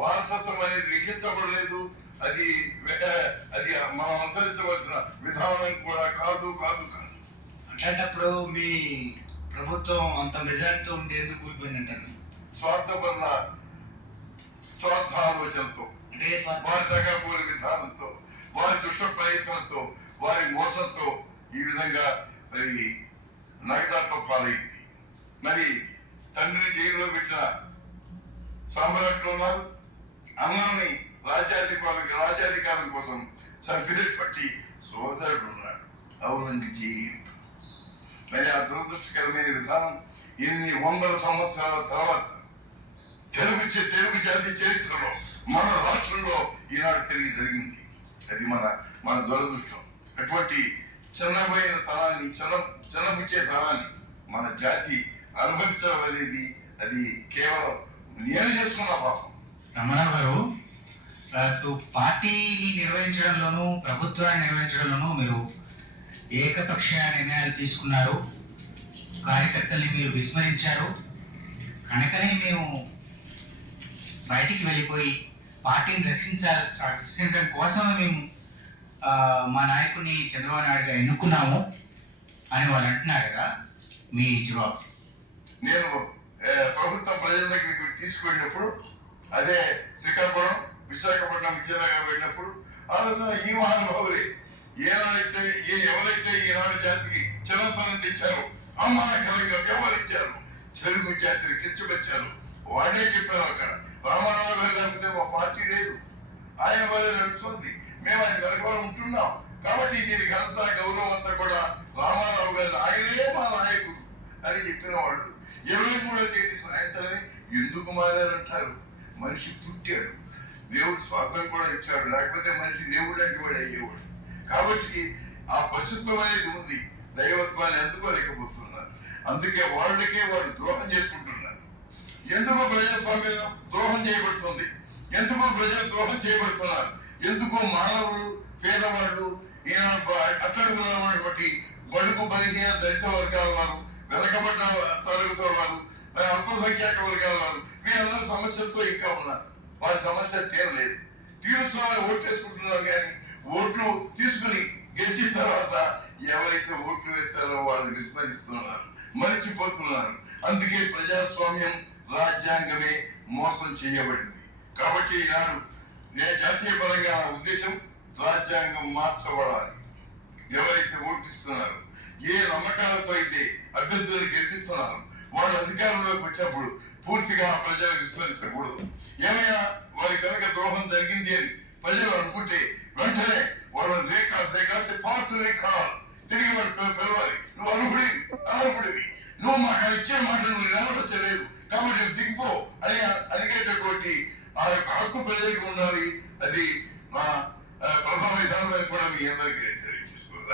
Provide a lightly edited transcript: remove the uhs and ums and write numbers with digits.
వారసత్వం అనేది లిఖించబడలేదు. అది అది మనం అనుసరించవలసిన విధానం కూడా కాదు కాదు కాదు. అట్లాంటప్పుడు మీ ప్రభుత్వం అంత మెజార్టీతో ఉండి ఎందుకు కూలిపోయిందంటారు? స్వార్థపరుల స్వార్థ ఆలోచనతో, వారి దగ్గర కోరి విధానంతో, వారి దుష్ట ప్రయత్నంతో, వారి మోసంతో ఈ విధంగా మరి నగదాట పాలైంది. మరి తండ్రిని జైల్లో పెట్టిన సామ్రాట్లు ఉన్నారు, అన్నని రాజ్యాధికారం కోసం చంపినటువంటి సోదరుడు ఉన్నాడు ఔరంగజేబ్. మరి ఆ దురదృష్టకరమైన విధానం ఇన్ని వందల సంవత్సరాల తర్వాత తెలుగు జాతి చరిత్రలో మన రాష్ట్రంలో ఈనాడు తిరిగి జరిగింది. అది మన దురదృష్టం. అటువంటి చిన్నమైన తనాన్ని చిన్నబుచ్చే తనాన్ని మన జాతి అనుభవించడం అనేది అది కేవలం నేను చేసుకున్న పాపం. రమణారావు గారు, అటు పార్టీని నిర్వహించడంలోనూ ప్రభుత్వాన్ని నిర్వహించడంలోనూ మీరు ఏకపక్ష నిర్ణయాలు తీసుకున్నారు, కార్యకర్తల్ని మీరు విస్మరించారు. కనుకనే మేము బయటికి వెళ్ళిపోయి పార్టీని రక్షించడం కోసమే మేము మా నాయకుడిని చంద్రబాబు నాయుడు గారు ఎన్నుకున్నాము అని వాళ్ళు అంటున్నారు కదా, మీ జవాబు? నేను ప్రభుత్వం ప్రజల దగ్గరికి తీసుకువెళ్ళినప్పుడు, అదే శ్రీకాకుళం, విశాఖపట్నం, విజయనగరం వెళ్ళినప్పుడు ఆలోచన ఈ మహానుభావులే ఎవరైతే ఈనాడు జాతికి చిరంతనం తెచ్చారో, అవమానకరంగా వ్యవహరించారు, తెలుగు జాతిని కించపరిచారు, వాళ్ళే చెప్పారు. అక్కడ రామారావు గారు లేకపోతే మా పార్టీ లేదు, ఆయన వల్లే నడుస్తుంది, మేము ఆయన వెనకాల ఉంటున్నాం. కాబట్టి దీనికి అంతా గౌరవం అంతా కూడా రామారావు గారు, ఆయనే మా నాయకుడు అని చెప్పిన వాళ్ళు 23వ తేదీ సాయంత్రమే ఎందుకు మారారంటారు? మనిషి పుట్టాడు, దేవుడు స్వార్థం కూడా ఇచ్చాడు, లేకపోతే మనిషి దేవుడు అంటే వాడు అయ్యేవాడు. కాబట్టి ఆ పశుత్వం అనేది ఉంది, దైవత్వాన్ని అందుకోలేకపోతున్నారు. అందుకే వాళ్ళకే వాళ్ళు ద్రోహం చేసుకుంటున్నారు. ఎందుకు ప్రజాస్వామ్యం ద్రోహం చేయబడుతుంది? ఎందుకు ప్రజలు ద్రోహం చేయబడుతున్నారు? ఎందుకు మానవులు, పేదవాళ్ళు, అట్టడుగున్నటువంటి బడుగు బలిగిన దళిత వర్గాల వారు, వెనకబడ్డ తరగతుల వారు, అల్పసంఖ్యాక వర్గాల వారు, వీళ్ళందరూ సమస్యలతో ఇంకా ఉన్నారు. వారి సమస్య తీరలేదు. తీరుస్తామని ఓటు వేసుకుంటున్నారు, కానీ ఓట్లు తీసుకుని గెలిచిన తర్వాత ఎవరైతే ఓట్లు వేస్తారో వాళ్ళు విస్మరిస్తున్నారు, మరిచిపోతున్నారు. అందుకే ప్రజాస్వామ్యం, రాజ్యాంగమే మోసం చేయబడింది. కాబట్టి ఈనాడు జాతీయ పరంగా ఉద్దేశం రాజ్యాంగం మార్చబడాలి. ఎవరైతే ఓటిస్తున్నారు, ఏ నమ్మకాలతో అయితే అభ్యర్థులు గెలిపిస్తున్నారు, వాళ్ళ అధికారంలోకి వచ్చినప్పుడు పూర్తిగా ప్రజలు విస్మరించకూడదు. ఏమైనా వారి కనుక ద్రోహం జరిగింది అని ప్రజలు అనుకుంటే వెంటనే వాళ్ళని పార్టీ రేఖాలు తిరిగి వాళ్ళు పిలవాలి. నువ్వు అర్హుడివి, నువ్వు మాకు ఇచ్చిన మాట నువ్వు నెరవేర్చలేదు, కాబట్టి దిగిపో అని అడిగేటటువంటి ఆ యొక్క హక్కు ప్రజలకు ఉండాలి. అది మా ప్రథమ విధానం కూడా మీ అందరికీ తెలియజేస్తుంది.